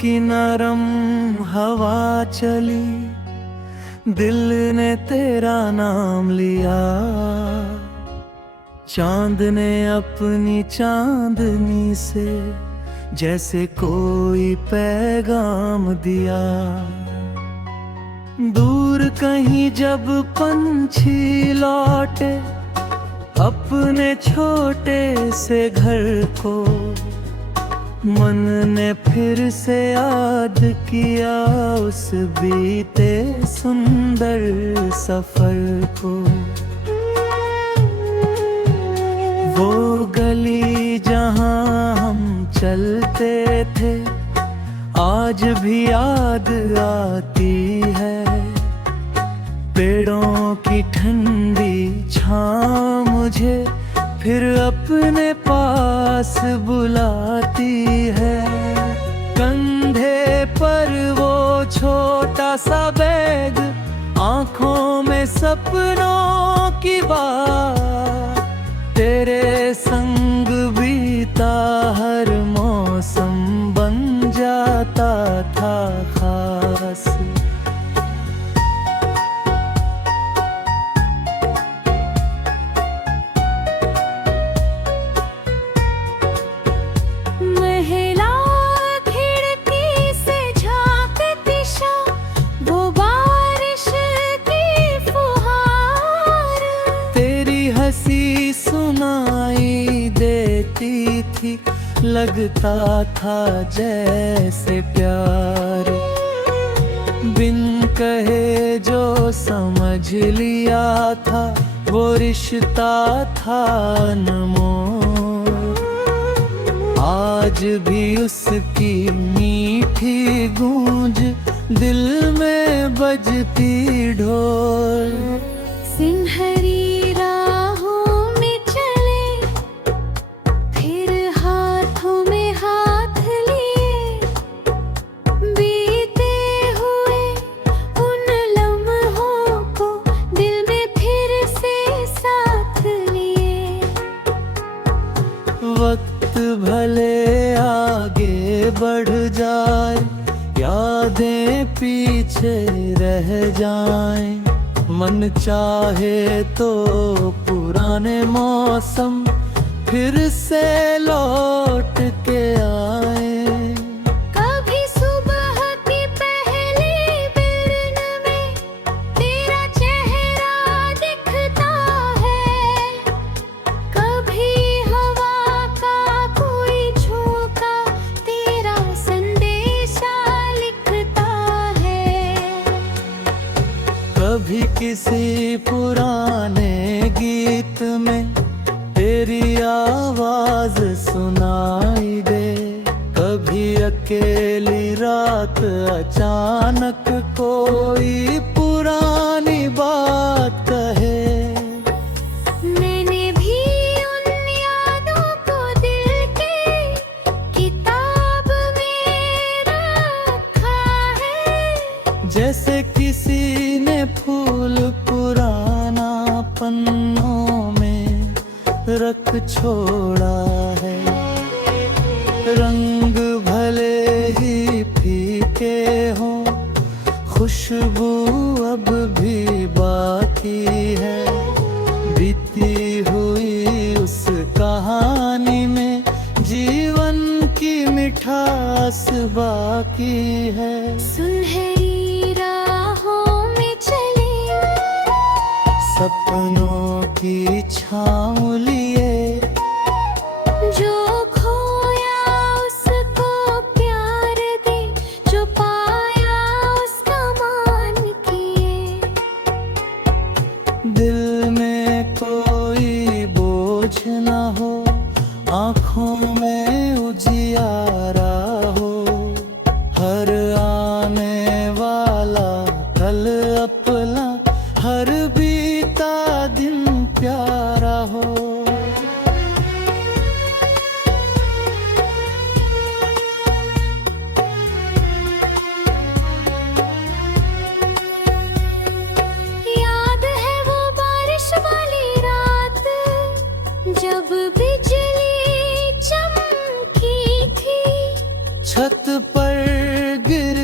की नरम हवा चली, दिल ने तेरा नाम लिया। चांद ने अपनी चांदनी से जैसे कोई पैगाम दिया। दूर कहीं जब पंछी लौटे अपने छोटे से घर को, मन ने फिर से याद किया उस बीते सुंदर सफर को। वो गली जहां हम चलते थे आज भी याद आती है। पेड़ों की ठंडी छाँव मुझे फिर अपने पास बुलाती है। कंधे पर वो छोटा सा बैग, आंखों में सपनों की बात। तेरे संग बीता हर मौसम बन जाता था खास। हंसी सुनाई देती थी, लगता था जैसे प्यार। बिन कहे जो समझ लिया था वो रिश्ता था अनमोल। आज भी उसकी मीठी गूंज दिल में बजती ढोल। सिन्हरी वक्त भले आगे बढ़ जाए, यादें पीछे रह जाएं। मन चाहे तो पुराने मौसम फिर से लौट के आए। कभी सुबह की पहली किरण में तेरा चेहरा दिखता है। कभी कभी किसी पुराने गीत में तेरी आवाज सुनाई दे। कभी अकेली रात अचानक कोई पुरानी बात कहे। मैंने भी उन यादों को दिल के किताब में रखा है। जैसे किसी ने फूल पुराना पन्नों में रख छोड़ा है। रंग भले ही फीके हों, खुशबू अब भी बाकी है। बीती हुई उस कहानी में जीवन की मिठास बाकी है। सुनहरी राहों में चले, सपनों की छाँव लिए। जो खोया उसको प्यार दे, जो पाया उसका मान किए। दिल में कोई बोझ न हो, आँखों में उजियारा हो। हर आने वाला कल अपना, हर बीता दिन प्यारा हो।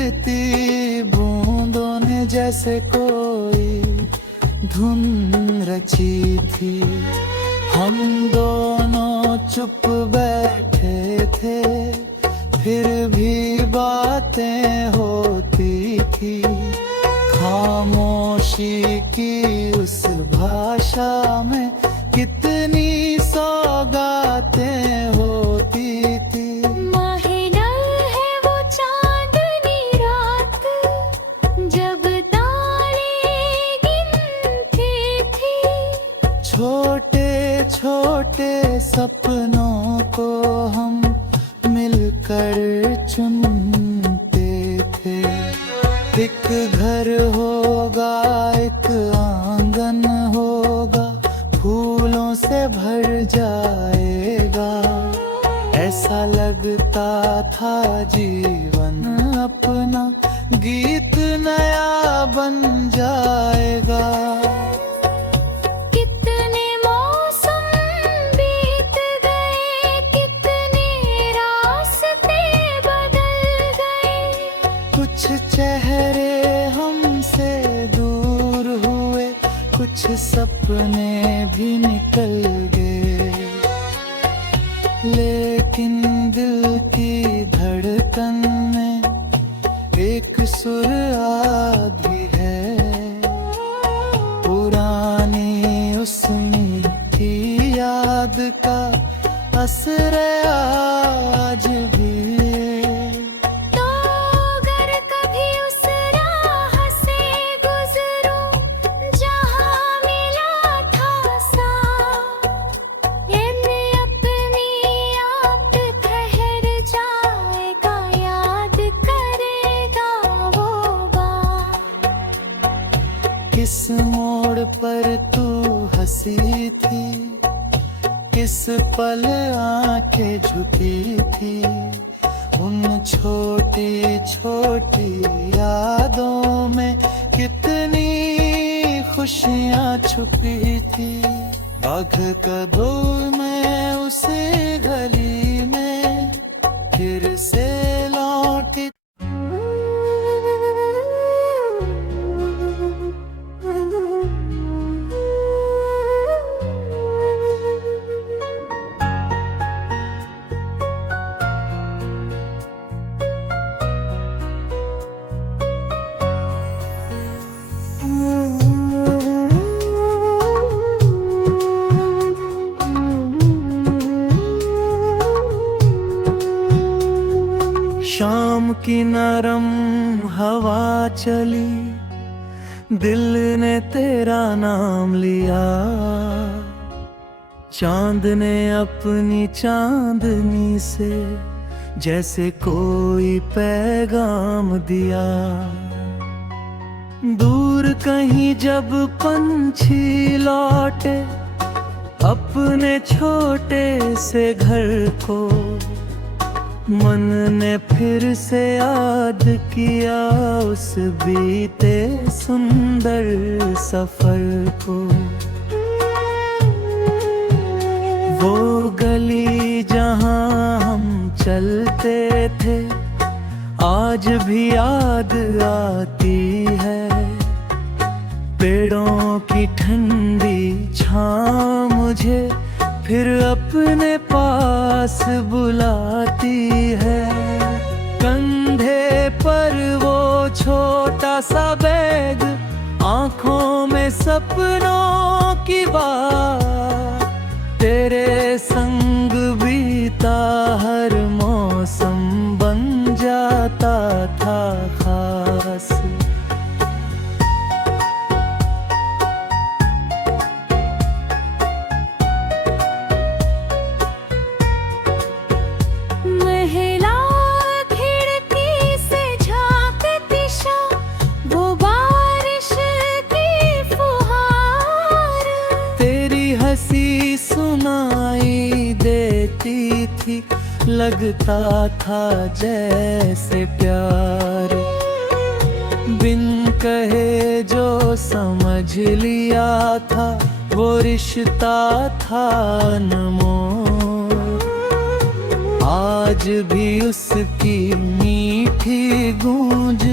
गिरती बूंदों ने जैसे कोई धुन रची थी। हम दोनों चुप बैठे थे, फिर भी बातें होती थी। खामोशी की उस भाषा में कितनी सौगातें होती थी। माहिना है वो चांदनी रात, जब तारे गिनती थी। छोटे छोटे सपनों को हम मिलकर चुनते थे। एक घर होगा, एक आंगन होगा, फूलों से भर जाएगा। ऐसा लगता था जीवन अपना गीत नया बन जाएगा। कितने मौसम बीत गए, कितने रास्ते बदल गए। कुछ चेहरे हमसे दूर हुए, कुछ सपने भी निकल गए। लेकिन दिल की धड़कन में एक सुर आधी है। पुरानी उस मीठी याद का असर आज भी है। तो अगर कभी उस राह से गुजरूं जहां मिला था साथ, ये अपनी आप ठहर जाएगा, याद करेगा वो बात। किस मोड़ पर तू हंसी थी, किस पल आंखें झुकी थी। उन छोटी छोटी यादों में कितनी खुशियां छुपी थी। आँख कदों में उसे गली में फिर से लौटी। शाम की नरम हवा चली, दिल ने तेरा नाम लिया। चांद ने अपनी चांदनी से जैसे कोई पैगाम दिया। दूर कहीं जब पंछी लौटे अपने छोटे से घर को, मन ने फिर से याद किया उस बीते सुंदर सफर को। वो गली जहां हम चलते थे आज भी याद आती है। पेड़ों की ठंडी छां मुझे फिर अपने पास बुलाती है। कंधे पर वो छोटा सा बैग, आंखों में सपनों की बात। तेरे संग बीता हर मौसम बन जाता था खास। हंसी सुनाई देती थी, लगता था जैसे प्यार। बिन कहे जो समझ लिया था वो रिश्ता था अनमोल। आज भी उसकी मीठी गूंज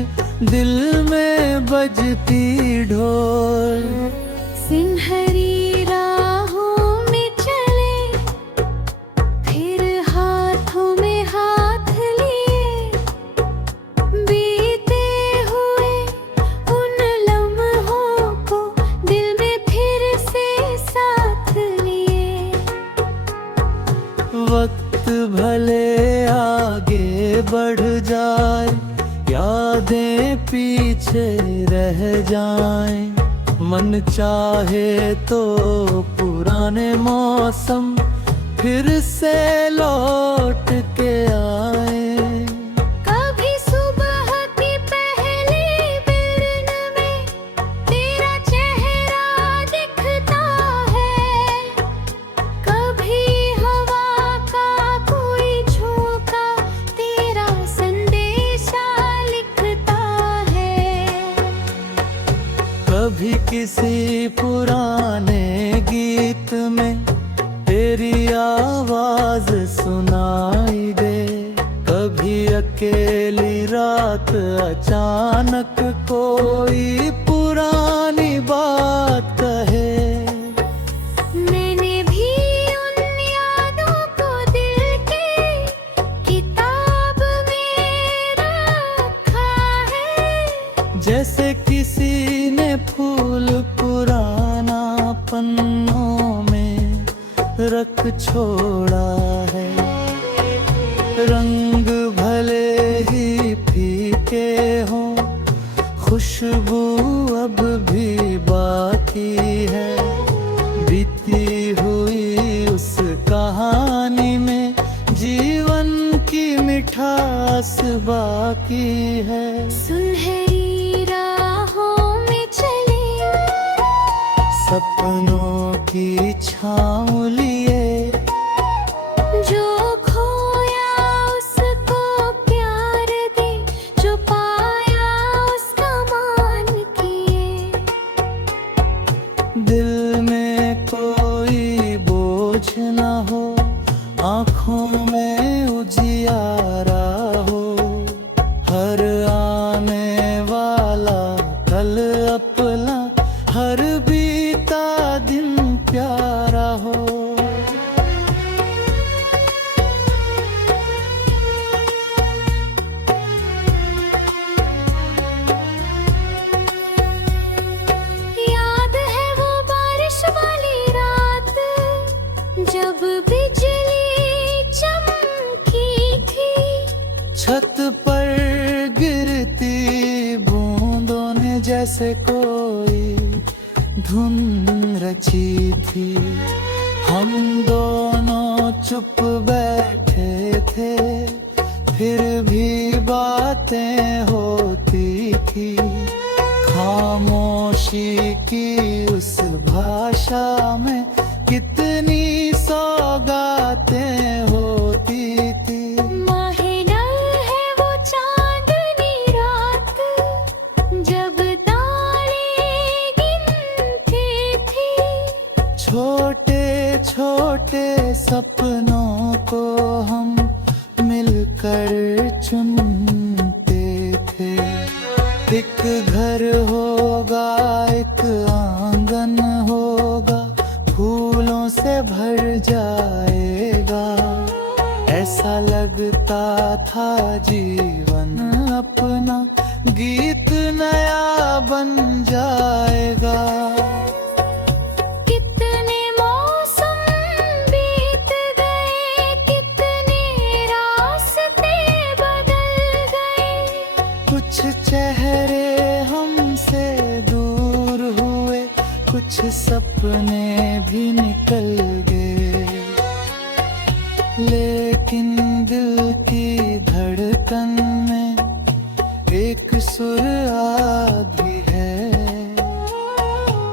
दिल में बजती ढोल। सिन्हरी राहों में चले, फिर हाथों में हाथ लिए, बीते हुए उन लम्हों को दिल में फिर से साथ लिए। वक्त भले आगे बढ़ जाए, यादें पीछे रह जाएं, मन चाहे तो पुराने मौसम फिर से लौट के आए। कभी सुबह की पहली किरण में तेरा चेहरा दिखता है, कभी हवा का कोई झोंका तेरा संदेशा लिखता है। कभी किसी पुराने गीत में तेरी आवाज सुनाई दे, कभी अकेली रात अचानक कोई पुरानी बात कहे। मैंने भी उन यादों को दिल की किताब में रखा है, जैसे किसी ने फूल पुराना पन्नों में रख छोड़ा है। रंग भले ही फीके हों, खुशबू अब भी बाकी है, बीती हुई उस कहानी में जीवन की मिठास बाकी है। सुनहरी राहों में चले, सपनों की छाँव लिए, जो खोया उसको प्यार दे, जो पाया उसका मान किए। दिल में कोई बोझ न हो, आँखों में उजियारा हो, हर आने वाला कल अपना, हर बीता दिन प्यारा हो। याद है वो बारिश वाली रात, जब बिजली चमकी थी, छत पर गिरती बूंदों ने जैसे कोई धुन रची थी। हम दोनों चुप बैठे थे, फिर भी बातें होती थी। खामोशी की उस भाषा में कितनी सौगातें होती थी। माहिनल है वो चांदनी रात, जब तारे गिनती थी। छोटे छोटे सपनों को हम मिलकर चुनते थे। एक घर होगा, एक आंगन होगा, फूलों से भर जाएगा। ऐसा लगता था जीवन अपना गीत नया बन जाएगा। कितने मौसम बीत गए, कितने रास्ते बदल गए। कुछ चेहरे हमसे दूर हुए, कुछ सपने भी निकल गए, लेकिन दिल की धड़कन में एक सुर आज भी है।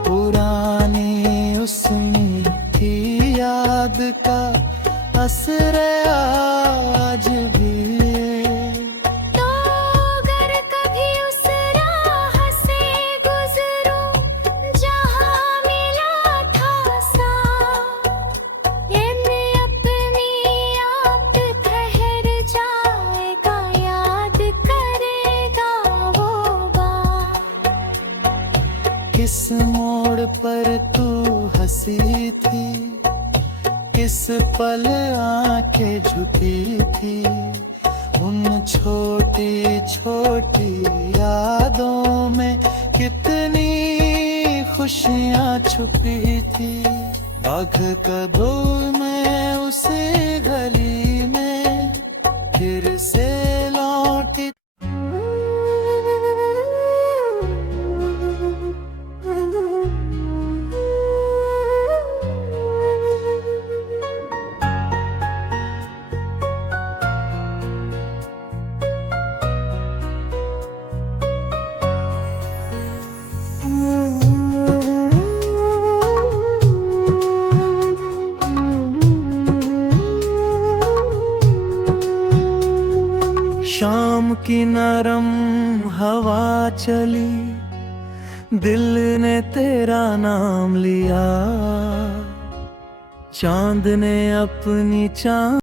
पुरानी उस मीठी याद का असर आज भी है। तो अगर कभी उस राह से गुजरूं जहां मिला था साथ, ये अपनी आप ठहर जाएगा, याद करेगा वो किस मोड़ पर तू हंसी थी, किस पल आंखें झुकी थी, उन छोटी छोटी यादों में कितनी खुशियां छुपी थी। बाघ कदों में उसे गली में फिर से लौटी। शाम की नरम हवा चली, दिल ने तेरा नाम लिया, चांद ने अपनी चांद